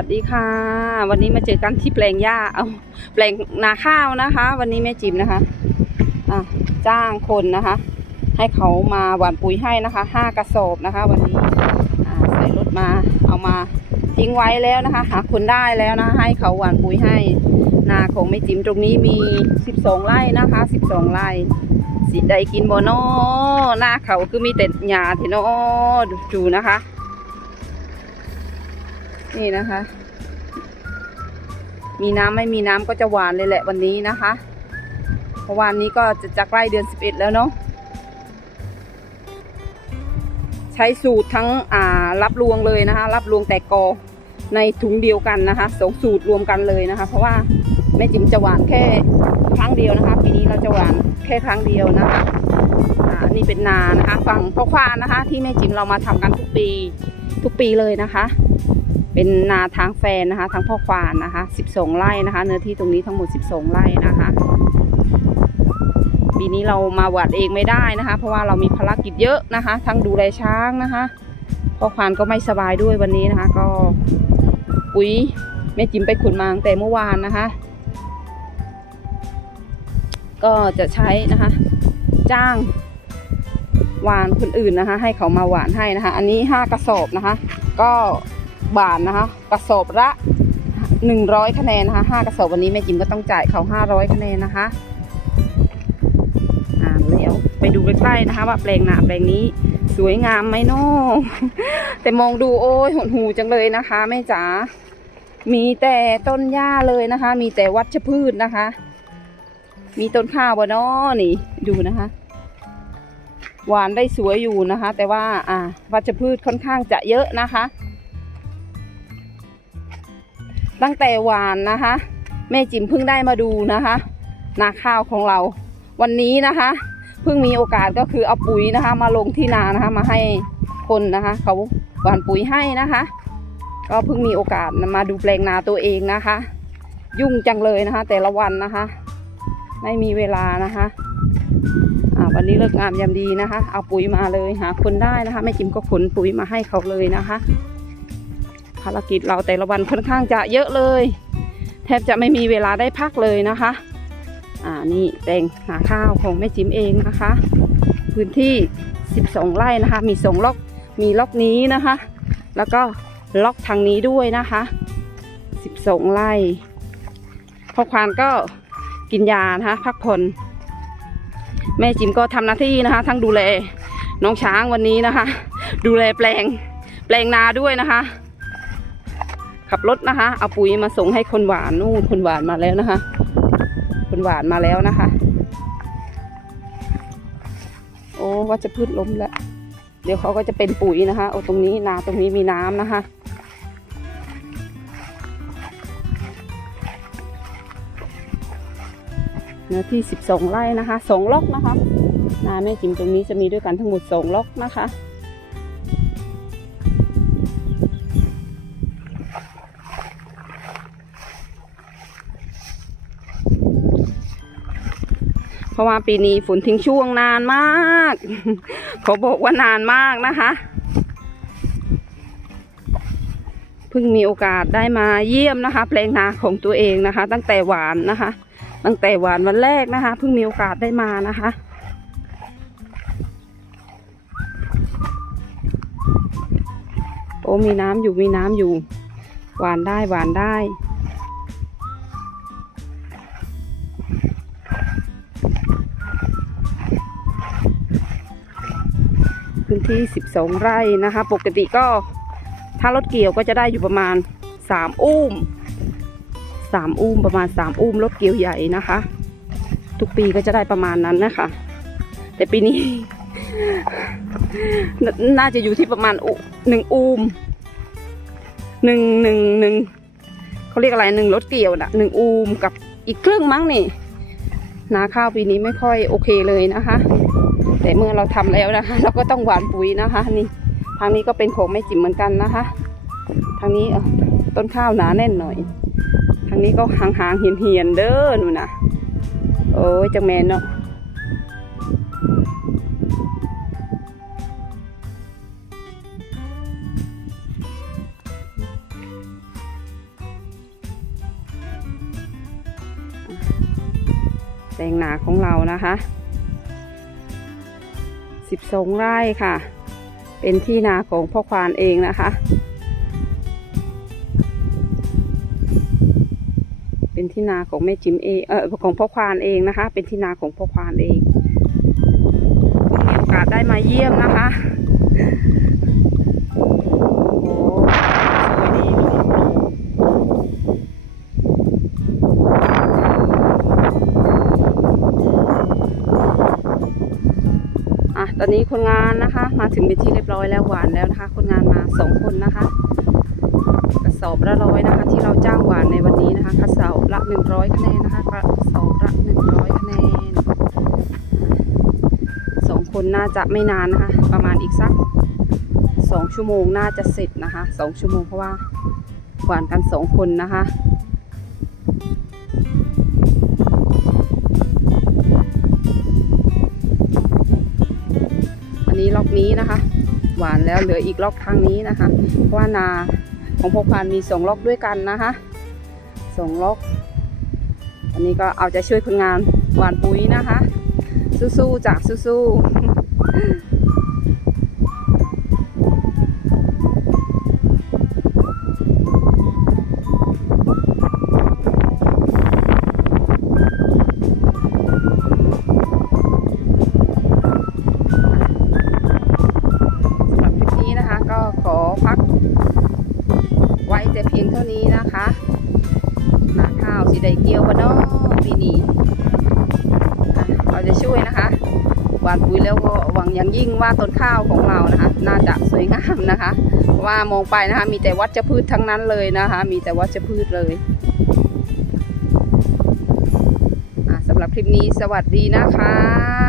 วัสดีค่ะ วันนี้มาเจอกันที่แปลงหญ้าเอาแปลงนาข้าวนะคะ วันนี้แม่จิมนะคะอะจ้างคนนะคะ ให้เขามาหว่านปุ๋ยให้นะคะห้ากระสอบนะคะ วันนี้อ่าใส่รถมาเอามาทิ้งไว้แล้วนะคะ หาคนได้แล้วนะ ให้เขาหว่านปุ๋ยให้นาของแม่จิมตรงนี้มี 12 ไร่นะคะ12ไร่สิได้กินบ่นอหน้าเขาคือมีแต่หญ้าที่นอดูนะคะ นี่นะคะ มีน้ำไม่มีน้ำก็จะหวานเลยแหละวันนี้นะคะเพราะวันนี้ก็จะจะใกล้เดือน11แล้วเนาะใช้สูตรทั้งอ่ารับรวงเลยนะคะ รับรวงแต่กอในถุงเดียวกันนะคะสองสูตรรวมกันเลยนะคะ เพราะว่าแม่จิมจะหวานแค่ครั้งเดียวนะคะ ปีนี้เราจะหวานแค่ครั้งเดียวนะคะอ่านี่เป็นนานะคะ ฝั่งพ่อควานนะคะ ที่แม่จิมเรามาทำกันทุกปีทุกปีเลยนะคะ เป็นนาทางแฟนนะคะ ทางพ่อควานนะคะ 12 ไร่นะคะ เนื้อที่ตรงนี้ทั้งหมด 12 ไร่นะคะ ปีนี้เรามาหวานเองไม่ได้นะคะ เพราะว่าเรามีภารกิจเยอะนะคะ ทั้งดูแลช้างนะคะพ่อควานก็ไม่สบายด้วยวันนี้นะคะ ก็ปุ๋ยแม่จิมไปขุนมาตั้งแต่เมื่อวานนะคะ ก็จะใช้นะคะ จ้างหวานคนอื่นนะคะ ให้เขามาหวานให้นะคะ อันนี้ห้ากระสอบนะคะ ก็ บานนะคะกระสอบละหนึ่งร้อยคะแนนนะคะห้ากระสอบวันนี้แม่จิมก็ต้องจ่ายเขาห้าร้อยคะแนนนะคะอ่าแล้วไปดูใกล้ๆนะคะ ว่าแปลงนาแปลงนี้สวยงามไหมเนาะแต่มองดูโอ้ยหดหูจังเลยนะคะแม่จ๋ามีแต่ต้นหญ้าเลยนะคะ มีแต่วัชพืชนะคะ มีต้นข้าวบนอ้อนี่ดูนะคะ หวานได้สวยอยู่นะคะ แต่ว่าอ่าวัชพืชค่อนข้างจะเยอะนะคะ ตั้งแต่หวานนะคะ แม่จิ๋มเพิ่งได้มาดูนะคะ นาข้าวของเราวันนี้นะคะ เพิ่งมีโอกาสก็คือเอาปุ๋ยนะคะ มาลงที่นานะคะ มาให้คนนะคะเขาหว่านปุ๋ยให้นะคะ ก็เพิ่งมีโอกาสมาดูแปลงนาตัวเองนะคะ ยุ่งจังเลยนะคะ แต่ละวันนะคะ ไม่มีเวลานะคะวันนี้เลิกงามยามดีนะคะ เอาปุ๋ยมาเลยหาคนได้นะคะแม่จิมก็ขนปุ๋ยมาให้เขาเลยนะคะ ภารกิจเราแต่ละวันค่อนข้างจะเยอะเลย แทบจะไม่มีเวลาได้พักเลยนะคะ อ่านี่แปลงนาข้าวของแม่จิมเองนะคะ พื้นที่ 12 ไร่นะคะ มีสองล็อกมีล็อกนี้นะคะ แล้วก็ล็อกทางนี้ด้วยนะคะ 12 ไร่พ่อควานก็กินยานะคะ พักผ่อนแม่จิมก็ทำหน้าที่นะคะ ทั้งดูแลน้องช้างวันนี้นะคะ ดูแลแปลงแปลงนาด้วยนะคะ ขับรถนะคะ เอาปุ๋ยมาส่งให้คนหวานนู่นคนหวานมาแล้วนะคะ คนหวานมาแล้วนะคะ โอ้ว่าจะพืชล้มแล้ว เดี๋ยวเขาก็จะเป็นปุ๋ยนะคะ โอ้ตรงนี้นาตรงนี้มีน้ำนะคะ เนื้อที่12ไร่นะคะ2ล็อกนะคะนาแม่จิมตรงนี้จะมีด้วยกันทั้งหมด2ล็อกนะคะ ราะว่าปีนี้ฝนทิ้งช่วงนานมากเขาบอกว่านานมากนะคะเพิ่งมีโอกาสได้มาเยี่ยมนะคะ แปลงนาของตัวเองนะคะ ตั้งแต่หวานนะคะ ตั้งแต่หวานวันแรกนะคะเพิ่งมีโอกาสได้มานะคะโอ้มีน้ำอยู่มีน้ำอยู่ หวานได้หวานได้ พื้นที่ 12 ไร่นะคะ ปกติก็ถ้ารถเกี่ยวก็จะได้อยู่ประมาณ 3 อุ้ม 3 อุ้มประมาณ 3 อุ้มรถเกี่ยวใหญ่นะคะ ทุกปีก็จะได้ประมาณนั้นนะคะ แต่ปีนี้นน่าจะอยู่ที่ประมาณอุหนึ่งอุ้มหนึ่งหนึ่งหนึ่งเขาเรียกอะไรหนึ่งรถเกี่ยวนะหนึ่งอูมกับอีกครึ่งมั้งนี่ นาข้าวปีนี้ไม่ค่อยโอเคเลยนะคะ แต่เมื่อเราทำแล้วนะคะ เราก็ต้องหว่านปุ๋ยนะคะนี่ทางนี้ก็เป็นของไม่จิ๋มเหมือนกันนะคะ ทางนี้ต้นข้าวหนาแน่นหน่อย ทางนี้ก็ห่างๆเหียนๆเด้อหนูนะโอ้ยจังแมนเนาะ แปลงนาของเรานะคะสิบสองไร่ค่ะ เป็นที่นาของพ่อควานเองนะคะ เป็นที่นาของแม่จิมเองเออของพ่อควานเองนะคะ เป็นที่นาของพ่อควานเองมีโอกาสได้มาเยี่ยมนะคะ ตอนนี้คนงานนะคะ มาถึงเป็นที่เรียบร้อยแล้วหวานแล้วนะคะ คนงานมาสองคนนะคะ กระสอบละร้อยนะคะ ที่เราจ้างหวานในวันนี้นะคะกระสอบละหนึ่งร้อยคะแนนนะคะกระสอบละหนึ่งร้อยคะแนนสองคนน่าจะไม่นานนะคะ ประมาณอีกสักสองชั่วโมงน่าจะเสร็จนะคะสองชั่วโมงเพราะว่าหวานกันสองคนนะคะ นนี้ล็อกนี้นะคะ หวานแล้วเหลืออีกล็อกทางนี้นะคะ เพราะว่านาของพกพานมีสองล็อกด้วยกันนะคะสองล็อกอันนี้ก็เอาใจช่วยคนงานหวานปุ๋ยนะคะ สู้ๆจากสู้ๆ เพียงเท่านี้นะคะนาข้าวสีไดเกี่ยวกันเนาะปีนี้เราจะช่วยนะคะหวานปุ๋ยแล้วก็หวังอย่างยิ่งว่าต้นข้าวของเรานะคะ น่าจะสวยงามนะคะ ว่ามองไปนะคะ มีแต่วัชพืชทั้งนั้นเลยนะคะ มีแต่วัชพืชเลยสำหรับคลิปนี้สวัสดีนะคะ